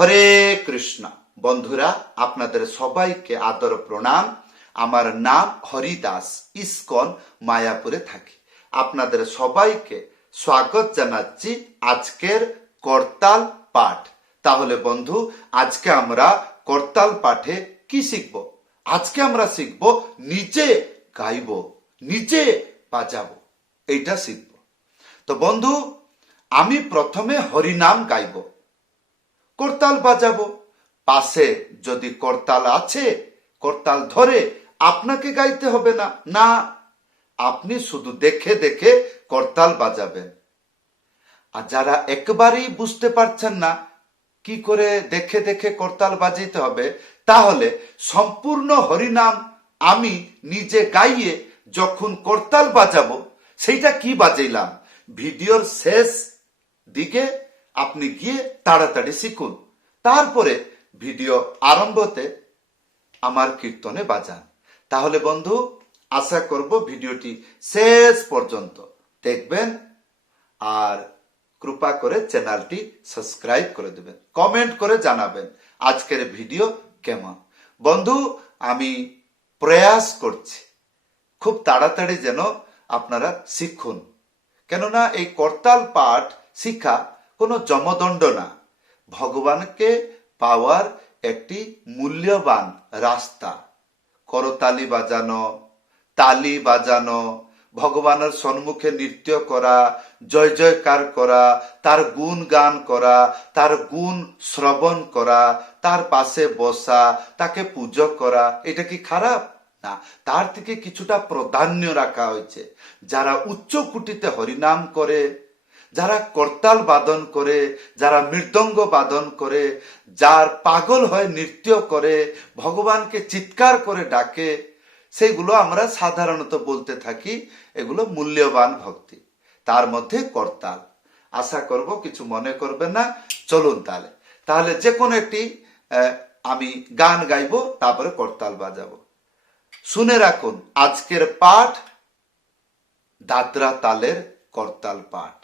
হরে কৃষ্ণ। বন্ধুরা, আপনাদের সবাইকে আদর প্রণাম। আমার নাম হরিদাস ইস্কন, মায়াপুরে থাকি। আপনাদের সবাইকে স্বাগত জানাচ্ছি আজকের করতাল পাঠ। তাহলে বন্ধু, আজকে আমরা করতাল পাঠে কি শিখব? আজকে আমরা শিখব নিজে গাইব নিজে বাজাবো। এইটা শিখব। তো বন্ধু, আমি প্রথমে হরিনাম গাইব। করতাল বাজাবো। পাশে যদি করতাল আছে, করতাল ধরে আপনাকে গাইতে হবে না। না, আপনি শুধু দেখে দেখে করতাল বাজাবেন। আর যারা একবারেই বুঝতে পারছেন না কি করে দেখে দেখে করতাল বাজাইতে হবে, তাহলে সম্পূর্ণ হরিনাম আমি নিজে গাইয়ে যখন করতাল বাজাবো, সেইটা কি বাজাইলাম? ভিডিওর শেষ দিকে আপনি গিয়ে তাড়াতাড়ি শিখুন। তারপরে ভিডিও আরম্ভতে আমার কীর্তনে বাজান। তাহলে বন্ধু, আশা করব ভিডিওটি শেষ পর্যন্ত দেখবেন। আর কৃপা করে চ্যানেলটি সাবস্ক্রাইব করে দেবেন। কমেন্ট করে জানাবেন আজকের ভিডিও কেমন। বন্ধু, আমি প্রয়াস করছি। খুব তাড়াতাড়ি যেন আপনারা শিখুন। কেননা এই করতাল পাঠ শিক্ষা কোনো জমদণ্ড না। ভগবানকে পাওয়ার একটি মূল্যবান রাস্তা। করতালি বাজানো, তালি বাজানো, ভগবানের সম্মুখে নৃত্য করা, জয় জয়কার করা, তার গুণ গান করা, তার গুণ শ্রবণ করা, তার পাশে বসা, তাকে পুজো করা, এটা কি খারাপ? না, তার থেকে কিছুটা প্রাধান্য রাখা হয়েছে। যারা উচ্চ কুটিতে হরিনাম করে যারা করতাল বাদন করে, যারা মৃদঙ্গ বাদন করে, যার পাগল হয় নৃত্য করে, ভগবানকে চিৎকার করে ডাকে সেইগুলো আমরা সাধারণত বলতে থাকি, এগুলো মূল্যবান ভক্তি। তার মধ্যে করতাল। আশা করব কিছু মনে করবে না। চলুন তাহলে। তাহলে যে কোনো একটি আমি গান গাইবো, তারপরে করতাল বাজাবো। শুনে রাখুন, আজকের পাঠ দাদরা তালের করতাল পাঠ।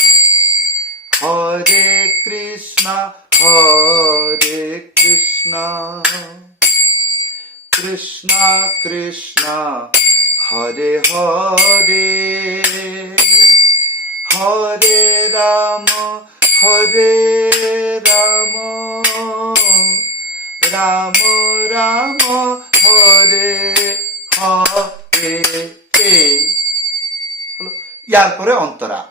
হরে কৃষ্ণ হরে কৃষ্ণ। কৃষ্ণ কৃষ্ণ, হরে হরে। হরে রাম হরে রাম। রাম রাম, হরে হরে। ইয়ার পরে অন্তরা।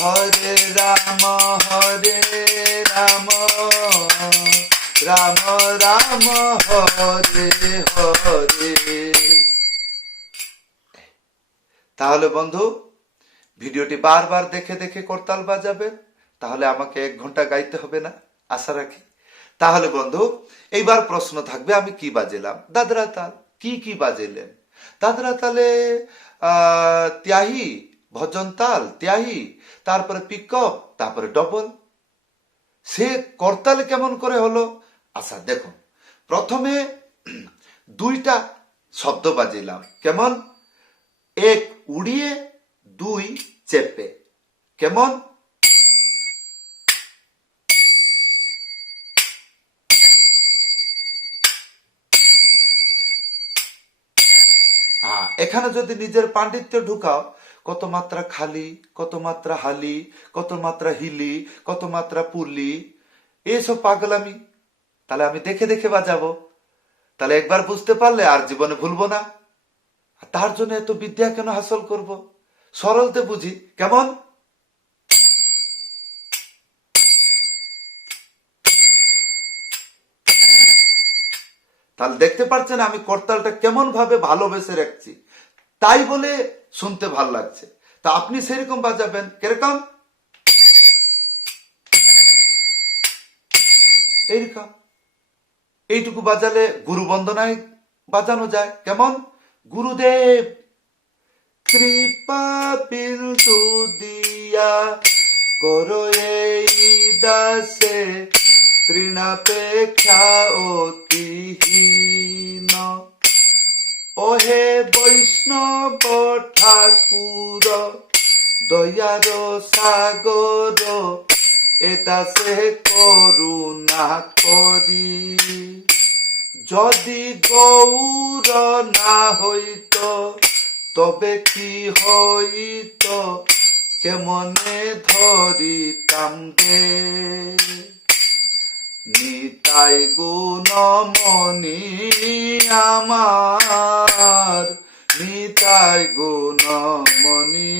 হরে রাম হরে রাম। রাম রাম, হরে হরে। তাহলে বন্ধু, ভিডিওটি বারবার দেখে দেখে করতাল বাজাবে, তাহলে আমাকে এক ঘণ্টা গাইতে হবে না, আশা রাখি। তাহলে বন্ধু, এইবার প্রশ্ন থাকবে, আমি কি বাজিলাম? দাদরা তাল, কি কি বাজেলেন? দাদরা তালে ত্যাহি ভজন তাল, ত্যাহি, তারপরে পিকপ তারপরে ডবল। সে করতাল কেমন করে হলো? আচ্ছা দেখুন। প্রথমে দুইটা শব্দ বাজিলাম। কেমন? এক উড়িয়ে, দুই চেপে। কেমন? এখানে যদি নিজের পাণ্ডিত্য ঢুকাও কত মাত্রা খালি, কত মাত্রা হালি, কত মাত্রা হিলি, কত মাত্রা পুলি এইসব পাগলামি। তাহলে আমি দেখে দেখে বাজাবো। তাহলে একবার বুঝতে পারলে আর জীবনে ভুলবো না। তার জন্য এত বিদ্যা কেন হাসল করব? সরলতে বুঝি। কেমন? তাহলে দেখতে পাচ্ছেন আমি করতালটা কেমন ভাবে ভালোবেসে রাখছি। তাই বলে শুনতে ভালো লাগছে। তা আপনি সেরকম বাজাবেন? কীরকম? এইরকম। এইটুকু বাজালে গুরু বন্দনায় বাজানো যায়। কেমন? গুরুদেব কৃপা বিন্দু দিয়া করো এই দাসে, তৃণাপেক্ষা অতিহীন ওহে বৈষ্ণব ঠাকুর, দয়ার সাগর এ দাসে করুণা করি। যদি গৌর না হইত, তবে কি হইত? কেমনে ধরিতাম দে নিতাই গুণমণি আমার নিতাই গুণমণি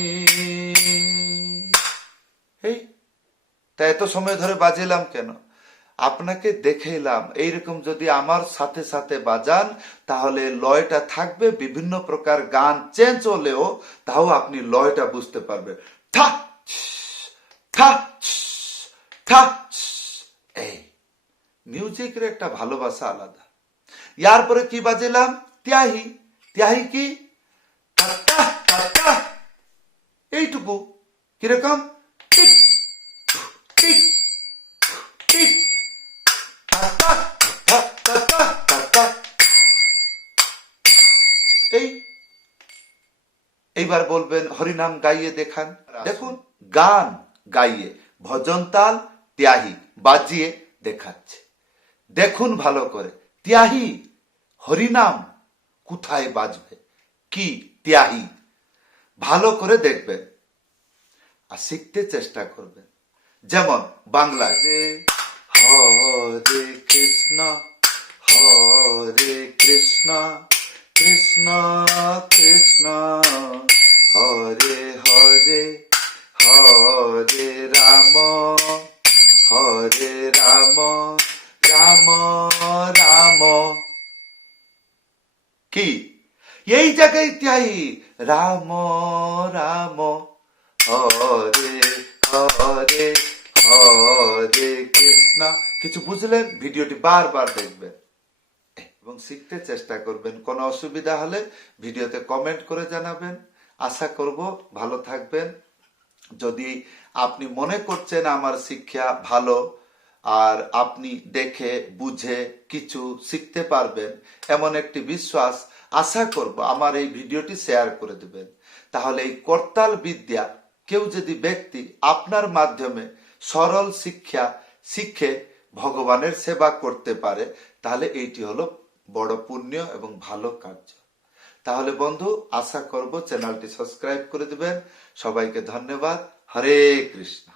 এই তা এত সময় ধরে বাজিলাম কেন আপনাকে দেখেলাম এইরকম যদি আমার সাথে সাথে বাজান তাহলে লয়টা থাকবে বিভিন্ন প্রকার গান চেঞ্জ হলেও তাও আপনি লয়টা বুঝতে পারবেন ঠা ঠা ঠা মিউজিকের একটা ভালোবাসা আলাদা। ইয়ার পরে কি বাজিলাম? ত্যাহি। ত্যাহি কি। এইটুকু। কীরকম। এই, এইবার বলবেন হরিনাম গাইয়ে দেখান। দেখুন, গান গাইয়ে ভজন তাল ত্যাহি বাজিয়ে দেখাচ্ছে। দেখুন ভালো করে। ত্যাহি, হরিনাম কোথায় বাজবে? কি ত্যাহি? ভালো করে দেখবেন আর শিখতে চেষ্টা করবেন। যেমন বাংলায় রে হরে কৃষ্ণ হরে কৃষ্ণ কৃষ্ণ কৃষ্ণ, হরে হরে হরে রাম হরে রাম। রাম রাম। কি? এই জায়গায় তাই? রাম রাম। হরে হরে হরে কৃষ্ণ। কিছু বুঝলেন ভিডিওটি বারবার দেখবেন। এবং শিখতে চেষ্টা করবেন। কোনো অসুবিধা হলে ভিডিওতে কমেন্ট করে জানাবেন। আশা করব ভালো থাকবেন। যদি আপনি মনে করছেন আমার শিক্ষা ভালো আর আপনি দেখে, বুঝে কিছু শিখতে পারবেন। এমন একটি বিশ্বাস আশা করব আমার এই ভিডিওটি শেয়ার করে দেবেন। তাহলে এই করতাল বিদ্যা কেউ যদি ব্যক্তি আপনার মাধ্যমে সরল শিক্ষা শিখে ভগবানের সেবা করতে পারে, তাহলে এইটি হলো বড় পুণ্য এবং ভালো কার্য। তাহলে বন্ধু, আশা করব চ্যানেলটি সাবস্ক্রাইব করে দেবেন। সবাইকে ধন্যবাদ। হরে কৃষ্ণ।